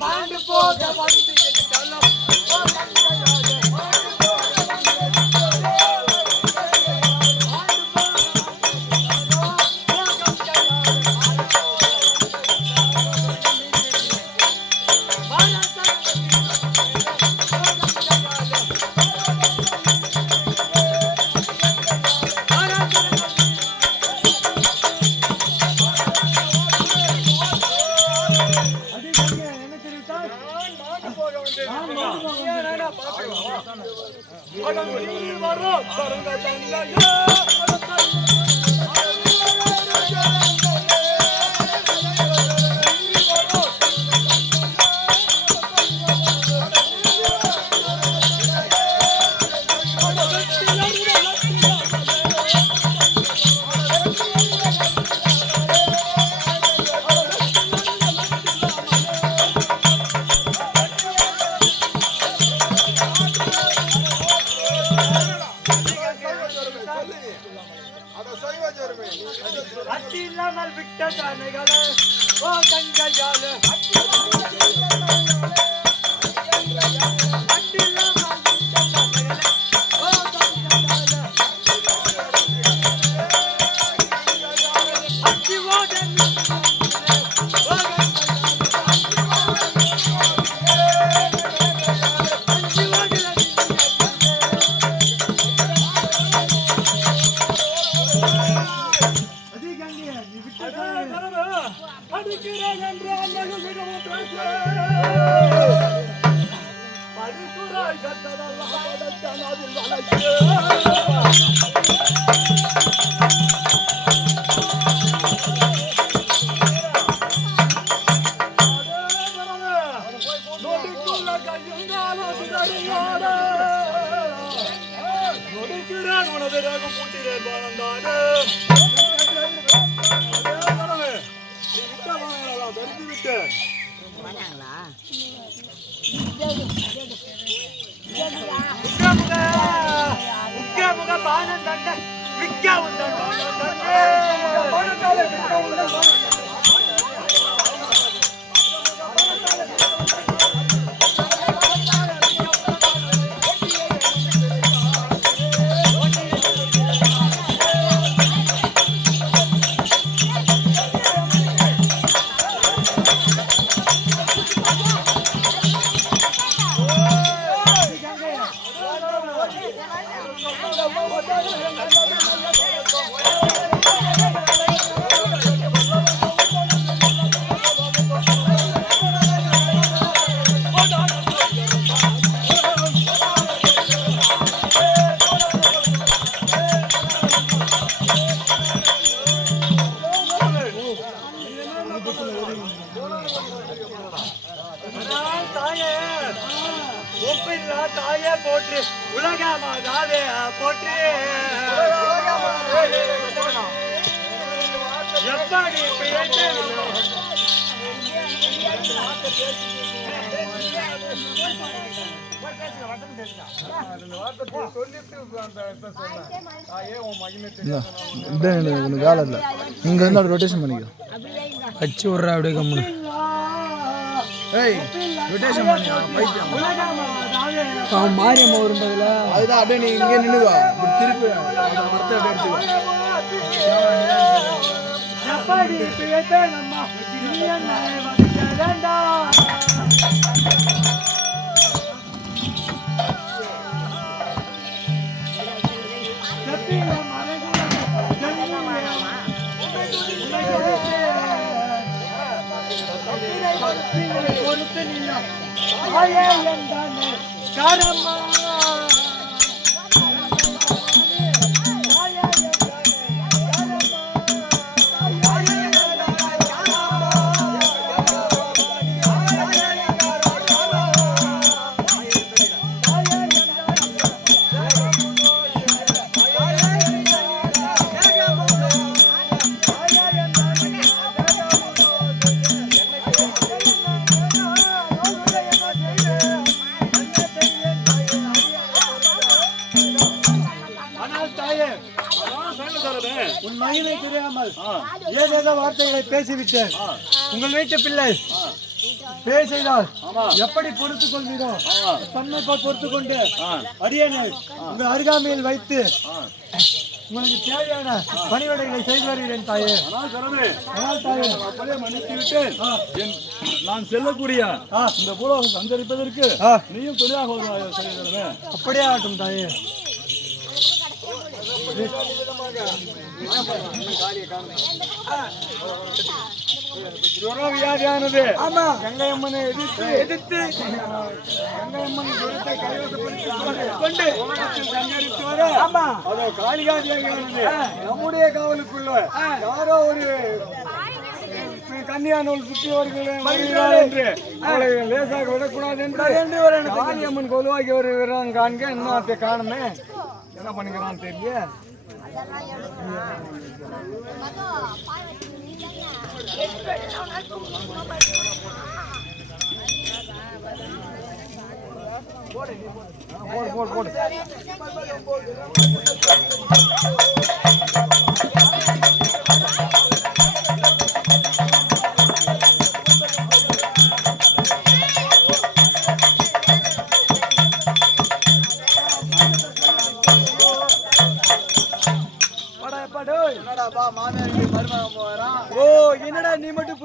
மாண்டு போக வந்து அத்தில்லாமல் விட்ட தானைகளே ஓ கங்கையாலே தாயே போற்று உலகமாதாவே போற்று எப்படி பிழைத்து இங்க இருந்து ரொட்டேஷன் பண்ணிக்கோ அச்சு விட்றா அப்படியே கம்முன்னு ரொட்டேஷன் பண்ணி மாரியம்மா வரும்போதுல அதுதான் அப்படியே நீ இங்கே நின்றுவா திருப்பி மரத்தை அப்படியே உன் மகிமை தெரியாமல் ஏதேதோ வார்த்தைகளை பேசிவிட்டேன். உங்கள் வீட்டு பிள்ளை பேய் செய்தால் ஆமா. எப்படி பொறுத்துக் கொள்வீரோ ஆமா. சொன்னப்ப பொறுத்துக் கொண்டு ஆ. அரியணை உங்கள் அருகாமையில் வைத்து ஆ. உங்களுக்கு தேவையான பணிவிடைகளை செய்து வருகிறேன் தாயே. ஆனால் சிறமே, ஆனால் தாயே அப்படியே மன்னித்து விட்டேன். நான் செல்லக்கூடிய இந்த பூலோகம் சந்தரிப்பதற்கு நீயும் துணையாக வருவாய் சொல்லிடுறே. அப்படியே ஆகட்டும் தாயே. வியாதியானது ஆமா, கங்கையம்மனை எதிர்த்து கங்கையம்மன் குருத்தை கைவசப்படுத்திக் கொண்டு சங்கரித்து வர ஆமா, அதோ காளிகாதியானது நம்முடைய காவலுக்குள்ள யாரோ ஒரு கன்னியானோல் சுற்றி வருகிறார் என்று அவளை லேசாக விடக்கூடாது என்று காளியம்மன் கொலுவாகி வருகிறான் காண்க. இன்னும் காணுமே, என்ன பண்ணுகிறான்னு தெரியல. போடு போடு போடு. ஓ என்னடா நீ மட்டும்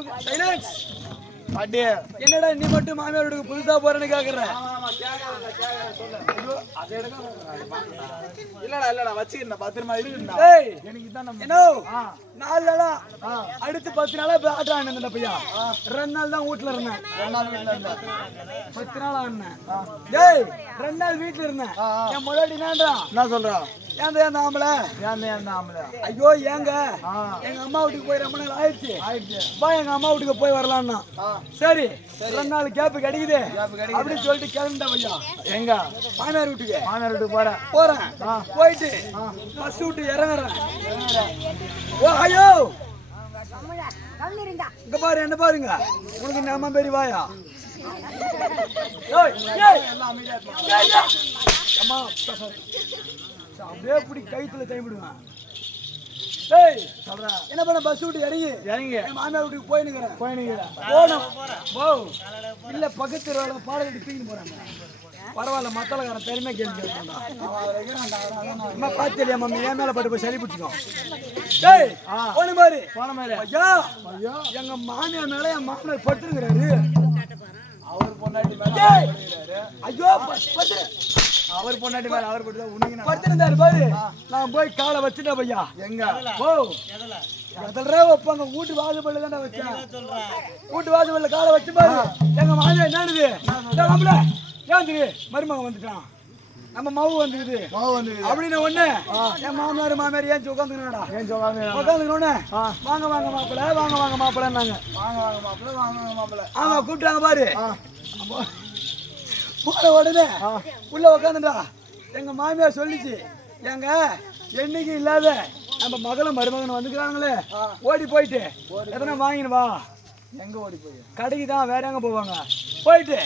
என்னடா நீ மட்டும் மாமியாரோட புதுசா போறேன்னு கேக்குற? இல்லடா வச்சுக்கிறேன், பத்திரமா இருக்குடா. எனக்கு இதான் என்ன 4 நாளா அடுத்து 10 நாளா ஆட்டம் இந்த பையா 2 நாள் தான் வீட்டுல இருந்தேன். 2 நாள் வீட்டுல இருந்தேன். 10 நாள் ஆனேன். டேய் 2 நாள் வீட்டுல இருந்தேன். என் முன்னாடி என்ன சொல்றான்? ஏன் ஆம்பளை ஐயோ ஏங்க எங்க அம்மா வீட்டுக்கு போய் ரொம்ப நாள் ஆயிடுச்சு. வா எங்க அம்மா வீட்டுக்கு போய் வரலாம்னா சரி 2 நாள் கேப் கிடைக்குது அப்படின்னு சொல்லிட்டு கிளம்பிட்டேன் பையா. எங்க மாமியார் வீட்டுக்கு போறேன். போயிட்டு பஸ் விட்டு இறங்குறேன். ஓ ஐயோ இங்க பாரு, என்ன பாருங்க, உனக்கு நம்ம பெரிய வாயா. அம்மா அப்படியே இப்படி கைத்துல தைவிடுவேன். என்ன பண்ண பஸ் விட்டு இறங்கி என் மாமியார் வீட்டுக்கு போயினுக்கிறேன். போனோம் இல்ல பக்கத்து பாடம் எடுத்து போறாங்க. பரவாயில்ல, மத்தளக்காரன் பெருமை கேள்வி பாத்தியா மம்மி என் மேல பட்டு போய் சளி பிடிச்சிக்கோ. போன மாதிரி ஐயா எங்க மாமியார் மேல என் மாமனார் படுத்துருக்கிறாரு. அவர் பொண்டாட்டி ஐயோ அவர் பொண்டாட்டி மேல அவர் படுத்திருந்தாரு பாரு. நான் போய் காலை வச்சுட்டேன் பையா. எங்க அதெல்லாம் வைப்பாங்க வீட்டு வாசப்பள்ள தானே வச்சேன். வீட்டு வாசப்பள்ள காலை வச்சு பாரு. எங்க மாமியார் என்னது ஏன் மருமகன் வந்துட்டான், நம்ம மாவு வந்துக்குது அப்படின்னு ஒண்ணு. என் மாமியார் ஏன் உட்காந்துக்கணும்டா, உட்காந்துக்கணும்னு வாங்க வாங்க மாப்பிள்ள வாங்க வாங்க மாப்பிள்ளன்னாங்க. ஆமா கூப்பிட்டாங்க பாரு. போன உடனே உள்ள உக்காந்துட்டா எங்க மாமியார் சொல்லிச்சு, எங்க என்னைக்கு இல்லாத நம்ம மகளும் மருமகனும் வந்துக்கிறாங்களே, ஓடி போயிட்டு எதனா வாங்கினு வா. எங்க ஓடி போய் கடைக்கு தான், வேற எங்க போவாங்க, போயிட்டு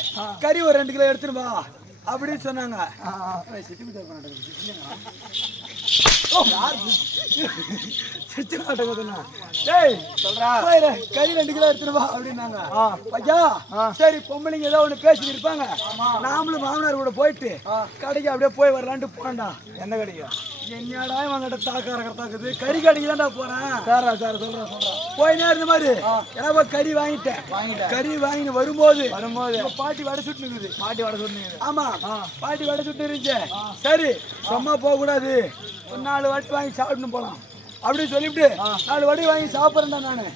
கறி ஒரு 2 கிலோ எடுத்துட்டு வா அப்படின்னு சொன்னாங்க. கறி 2 கிலோ எடுத்துட்டு வா அப்படின்னாங்க. ஐயா சரி பொம்பளைங்க ஏதோ ஒண்ணு பேசிட்டு இருப்பாங்க, நாமளும் மாமனார் கூட போயிட்டு கடைக்கு அப்படியே போய் வரலான்ட்டு போனடா. என்ன கடைக்கு? என்னடா இவங்கிட்ட தாக்குது, கறி கடைக்கு தான்டா போறேன். சொல்றேன் போய் நேரம் மாதிரி ஏன்னா கறி வாங்கிட்டேன். கறி வாங்கிட்டு வரும்போது பாட்டி வடை சுட்டு. ஆமா பாட்டி வடை சுட்டு இருந்துச்சு. சரி சும்மா போக கூடாது, ஒரு 4 வாட்டி வாங்கி சாப்பிட்டு போலாம் அப்படின்னு சொல்லிவிட்டு 4 வடை வாங்கி சாப்பிட்றேன்டா நானு.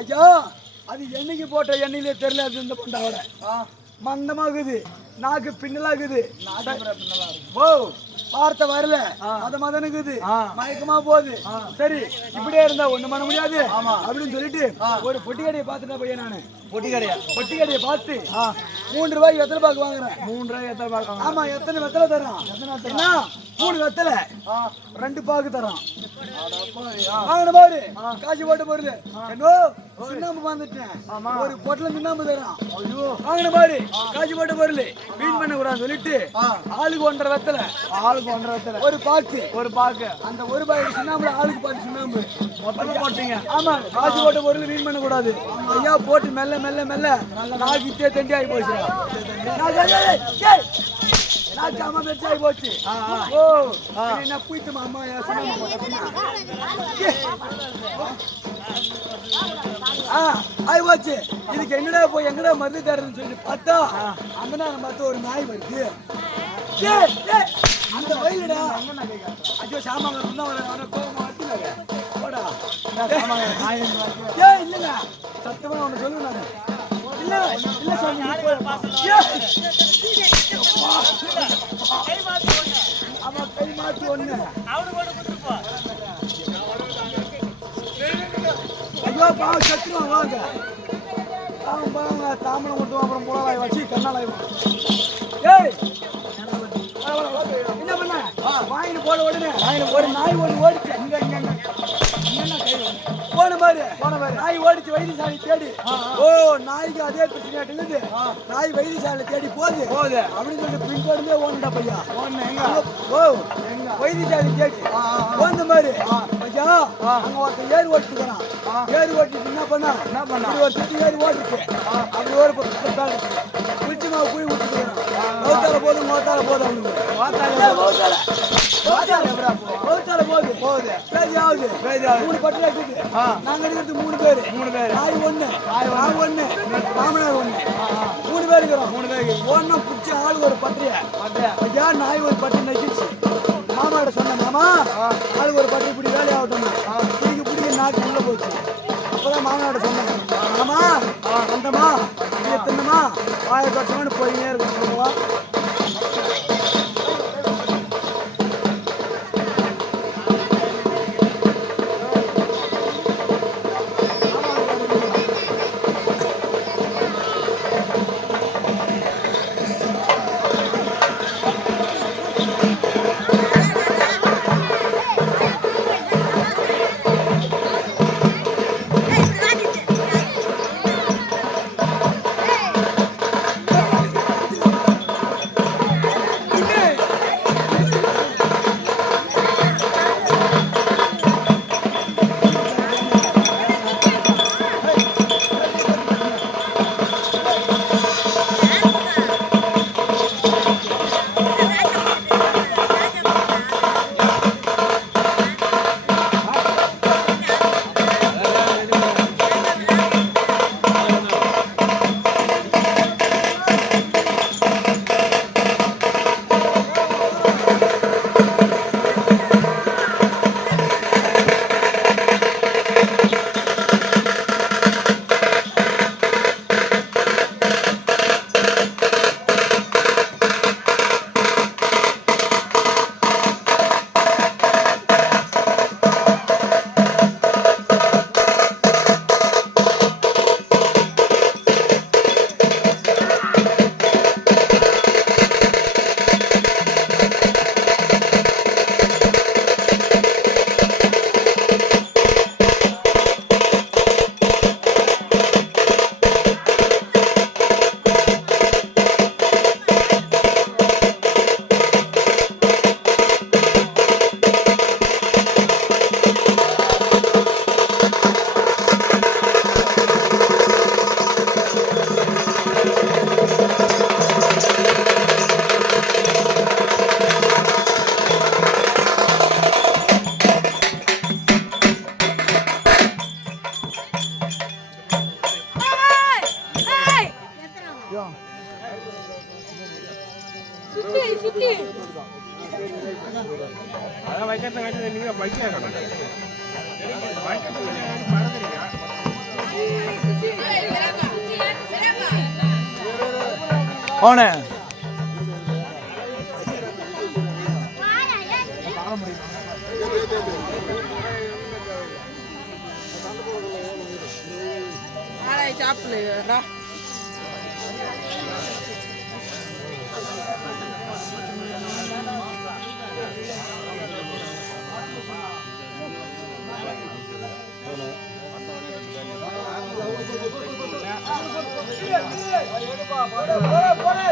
ஐயா அது என்னைக்கு போட்ட எண்ணெயிலே தெரியல. அது இந்த பண்டாவோட மந்தமாகுது, நாக்கு பின்னலாகுது. ஓ வார்த்தை வரல, மதனுக்குது, மயக்கமா போகுது. சரி இப்படியே இருந்தா ஒண்ணு பண்ண முடியாது அப்படின்னு சொல்லிட்டு ஒரு பொட்டி கடையை பார்த்துட்டா பையன் நானு. பொட்டி கடையை பார்த்து 3 ரூபாய்க்கு வெத்தலை பாக்கு வாங்குறேன். 3 ரூபாய்க்கு வெத்தலை பாக்கு? ஆமா. எத்தனை வெத்தலை தரான்? 3 வெத்தலை 2 பாக்கு தரான். வாங்கின பாரு காசு போட்ட பொருள் என்னோ சுண்ணாம்பு வந்துட்டேன். ஒரு பொட்டலம் சுண்ணாம்பு தரான். வாங்கின பாரு காசு போட்ட பொருள் வீண் பண்ண கூடாது சொல்லிட்டு ஆளுக்கு 1.5 வெத்தலை ஆளுக்கு 1.5 ஒரு பாக்கு அந்த ஒரு பாக்கெட் சுண்ணாம்பு ஆளுக்கு பாக்கெட் சுண்ணாம்பு மொத்தமா போட்டீங்க. ஆமா, காசு போட்ட பொருள் வீண் பண்ண கூடாது. ஐயா போட்டு மெல்ல மெல்ல மெல்ல நாக்கிட்டே தண்டி ஆகி போச்சு. நாக்காம வெச்சி ஆகி போச்சு. ஓ என்ன புய்த்துமா அம்மா சுண்ணாம்பு போட்டா ஆகி போச்சு. இதுக்கு எங்கடா போய் எங்கடா மருந்து தருதுன்னு சொல்லி பார்த்தா அந்த நேரம் பார்த்து ஒரு நாய் வருது. அந்த வயலுடா ஐயோ சாமான் கோபமா போடா இல்லைங்க சத்தமா ஒன்று சொல்லு நான் இல்ல இல்ல சொல்லி ஆமா கை மாற்றி ஒண்ணு ஐயோ பாவம் சத்துருவான் வாங்க பாவம் பாவங்க தாமரை மட்டும் அப்புறம் புலவாய் வச்சு கண்ணாலாய் ஏய் என்ன பண்ண வாங்கிட்டு போட உடனே ஒரு நாய் ஒன்று ஓடிச்சு இங்க இங்க போன மாதிரி நாய் ஓடிச்சு வைத்தியசாலை தேடி. ஓ நாய்க்கு அதே பிரச்சனை நாய் வைத்தியசாலை தேடி போகுது அப்படின்னு சொல்லிட்டு பின்தொடர்ந்தே ஓடுடா பையா. ஓ வைத்தியசாலை தேடி போன மாதிரி ஐயா அங்க ஒருத்தர் ஏறு ஓட்டுக்கிறான். ஏறு ஓட்டிட்டு என்ன பண்ணா ஒரு சுத்தி ஏறி ஓட்டுச்சு அப்படி ஒரு குளிச்சு மாவு குழி விட்டுக்கிறான். மௌத்தால போதும் அவனுக்கு போகுது மூணு பட்டில இருக்குது. நாங்க இருக்கிறது 3 பேர். நாய் ஒண்ணு மாமனார் ஒண்ணு 3 பேர் இருக்கிறோம். 3 பேர் ஒன்னும் பிடிச்சி ஆள் ஒரு பட்டிய ஐயா நாய் ஒரு பட்டி நக்கிச்சு. மாமாவோட சொன்ன மாமா ஆள் ஒரு பட்டி இப்படி வேலையாகட்டும் பிடிக்க நாக்கு உள்ள போச்சு. அப்பதான் மாமனாவோட சொன்னாங்க மாமா வந்தமா தின்னமா 1000 வருஷம்னு போயினே இருக்கோம். அவனே சாப்பிடல போடு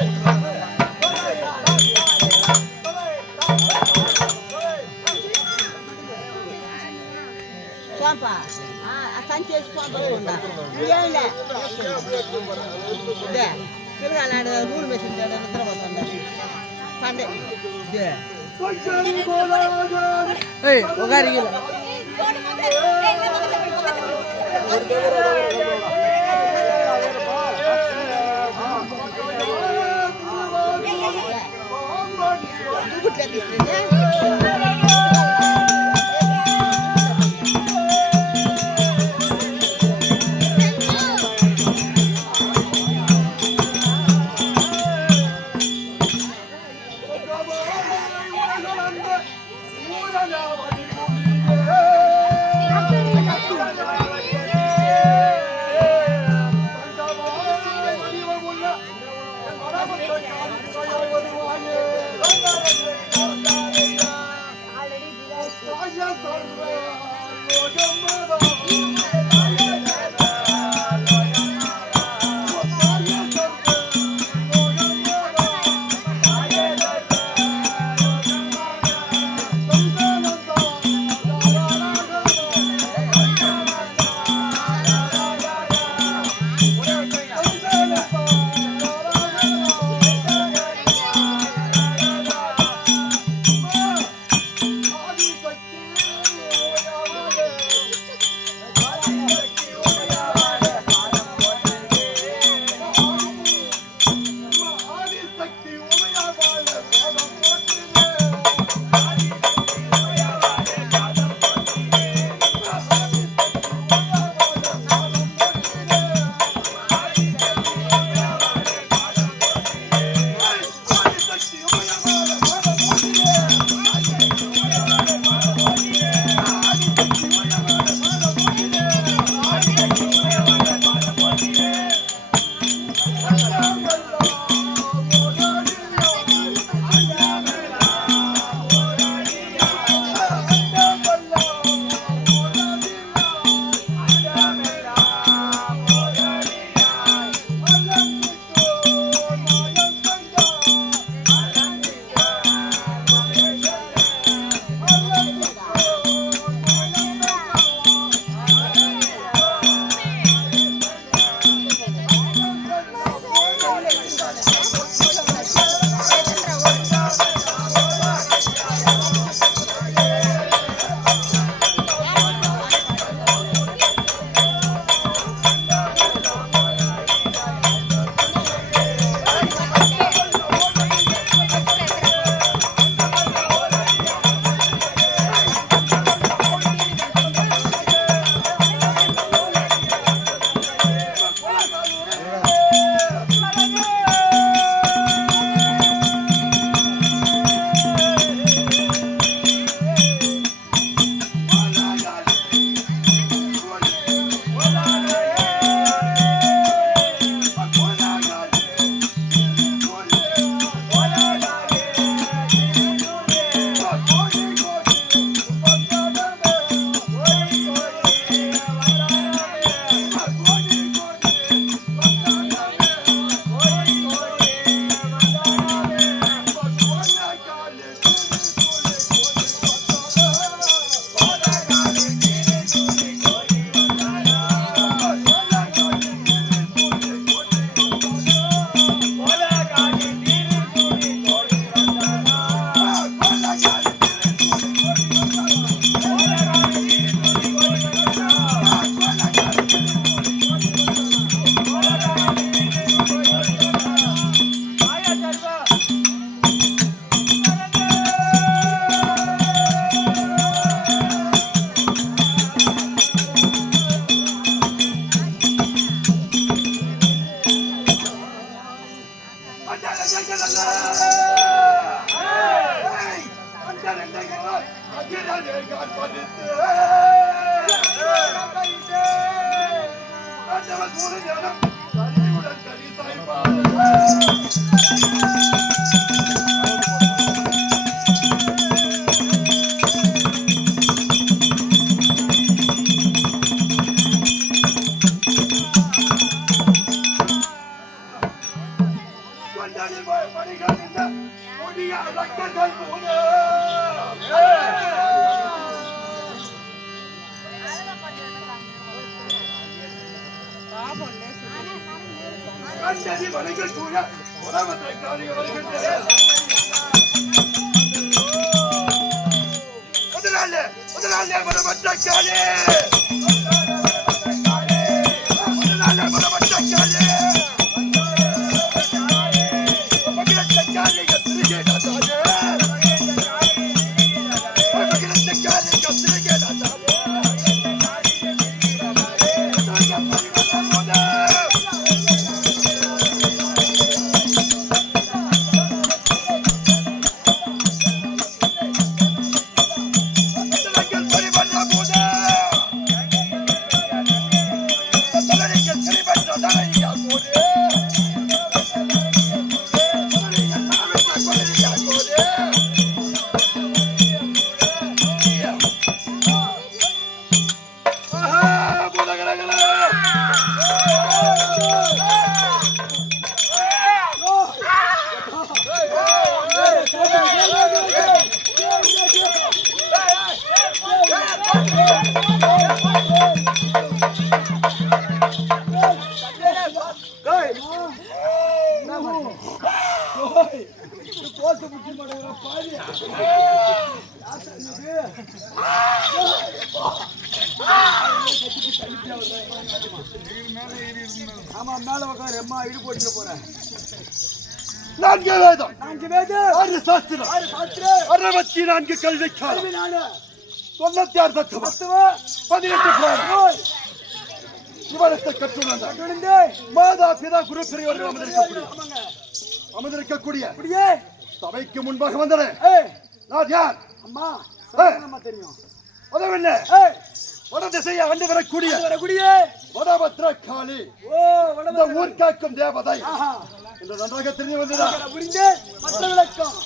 கண்டதி வணங்கில் தூய உறவத்தை காரிய வருகின்றது. முதலாளி மனமற்றக்காலே ஆமா மேல உட்காரு அம்மா இடு போட்டு போறேன். 4 வேதம் 4 வேதம் 6 சாஸ்திரம் 64 கல்விக்கால் 96 தத்துவம் 18 புராணம் இவரத்தை கற்றுணர்ந்தார். மாதா பிதா குரு பெரியவர்கள் அமர்ந்திருக்கக்கூடிய சபைக்கு முன்பாக வந்தனர். நான் யார்? அம்மா தெரியும். உதவில்லை வட திசையை ஆண்டு வரக்கூடிய வடபத்ர காளி ஊர் காக்கும் தேவதை என்று நன்றாக தெரிந்து வந்ததா? புரிந்து மற்ற விளக்கம்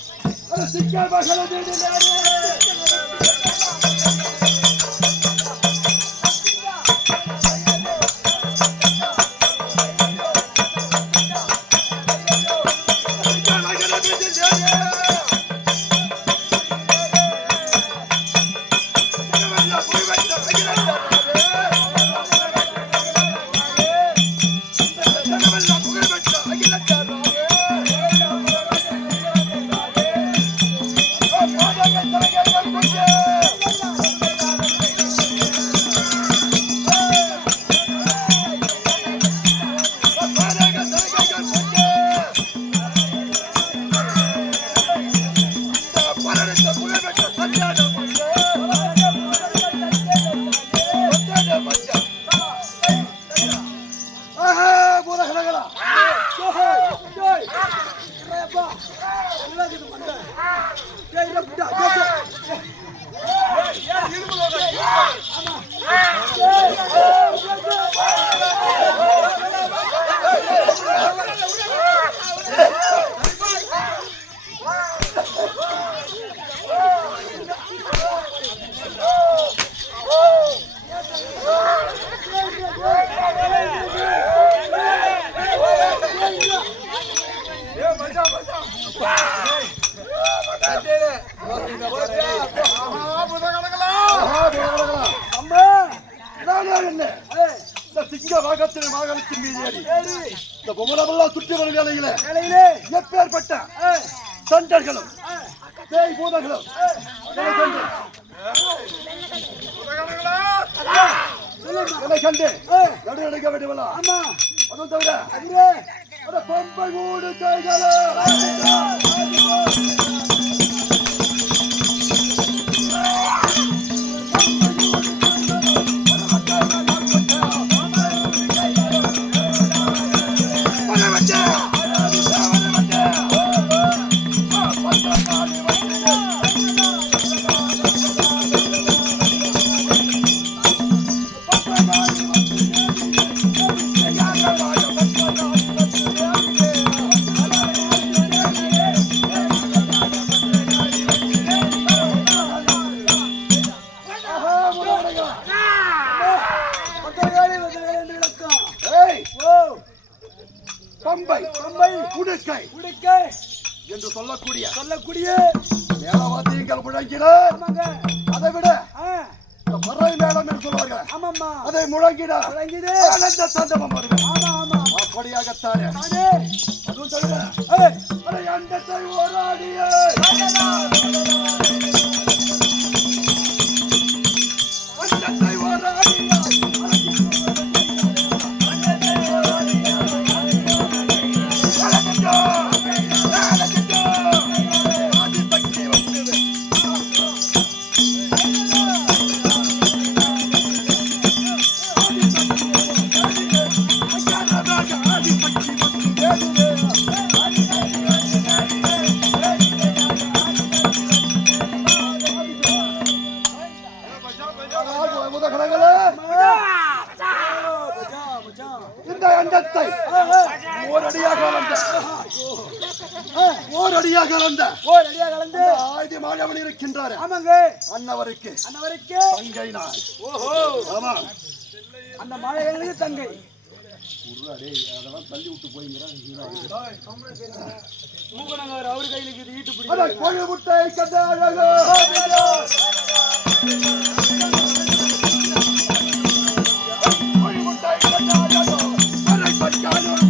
சுற்றி வரும் வேலையில எப்பேற்பட்ட சண்டர்களும் பேய் பூதங்களும் என்னை கண்டு நடு எடுக்க வேண்டுமல்ல. அதுவும் தவிர பம்பை மூடு கைகளோ என்று சொல்லக்கூடிய சொல்லக்கூடிய மேலவாத்தியங்கள் முழங்கின. அதை விட பறை மேளம் என்று சொல்வார்கள். ஆமாம்மா. அதை முழங்கிட முழங்கிடு. ஆனந்த தாண்டவம் வருகிறது. ஆமா ஆமா. அப்படியாகத்தானே நானே. அதுவும் சொல்லுங்க. ஏய், அரை அண்டத்தை ஓராடிய அண்டத்தை ஓராடிய இந்த அண்டத்தை ஓரடியாக கலந்த ஓரடியாக கலந்த ஓ ரெடியா கலந்து. ஆயுத மாணவன் இருக்கின்றார். ஆமாங்க. அன்னவருக்கு அன்னவருக்கு. தங்கை நாய். ஓஹோ. ஆமா. அந்த மாலைகளுக்கு தங்கை. அதெல்லாம் தள்ளி விட்டு போய்ங்கிறான். மூக்கனங்கார் அவர் கையில இருக்குது ஈட்டு பிடி. அட கோழி முட்டை கண்ட அழகு. கோழி முட்டை கண்ட அழகு. அரை பட்டாலும்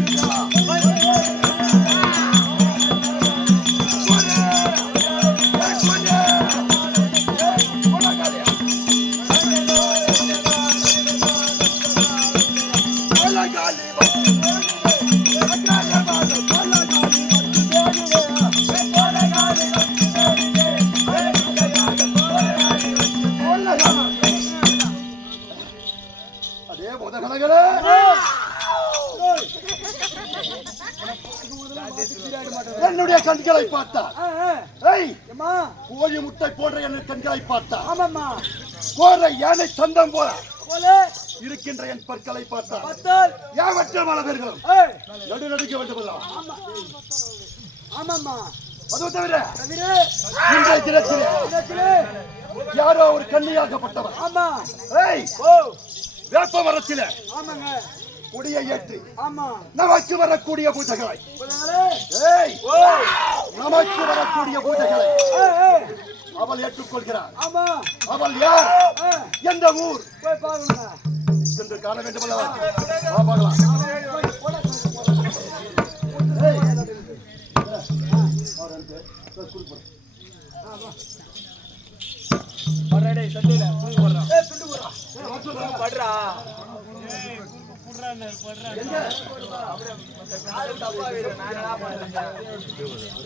அதே முதகணகளே என்னுடைய கண்களை பார்த்தா அம்மா. கோழி முட்டை போன்ற என் கண்களை பார்த்தா ஆமாம்மா. கோர யானை சந்தம் போல போல இருக்கின்ற என் பற்களை பார்த்தா பத்தால். ஏவற்ற மலர்களும் ஏய், நடு நடுக்க வேண்டும். ஆமா. ஆமாம்மா. அதுவும் தவிர தவிர இன்றைய தினத்திலே இடத்திலே. யாரோ ஒரு கண்ணியாக்கப்பட்டவர் ஆமா. ஏய் ஓ. வேப்ப மரத்திலே ஆமாங்க. கொடியை ஏற்றி ஆமா. நமக்கு வரக்கூடிய பூஜைகளை புள்ளங்களே. ஏய் ஓ. நமக்கு வரக்கூடிய பூஜைகளை ஏய், ஏய். அவள் ஏற்றுக்கொள்கிறார். ஆமா. அவள் யார்? ஏய், எந்த ஊர் போய் பாருங்க. என்று காண வேண்டும் அல்லவா? வா பார்க்கலாம். ஏய். அவர் வந்து குறிப்பு பரடே சண்டையில புடி போடுறான். ஏய், துண்டு போடுறான். படுறா. எங்க தப்பா வீடு நான் என்ன பண்றேன்?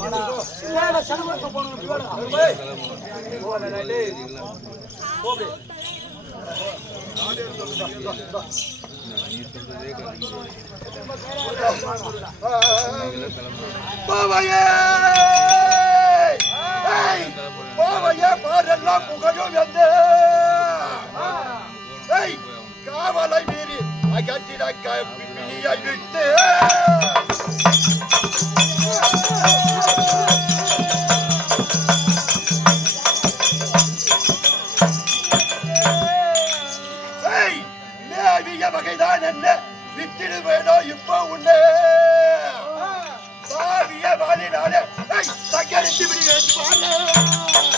ஏடா சடுவக்க போணும் இப்படி வாடா. ஏய். போடா டேய். போடு. பாவையே ஏய் பாவையே பாரெல்லாம் புகழும் வந்து ஏய் காவலை மீறி அகற்றிட பிணியை விட்டு ஏய் மேவிய வகைதான் என்ன விட்டிடு வேணும் இப்போ உண்டு சாவிய வாலினாலே தக்கரித்து விடுவேன் பாரு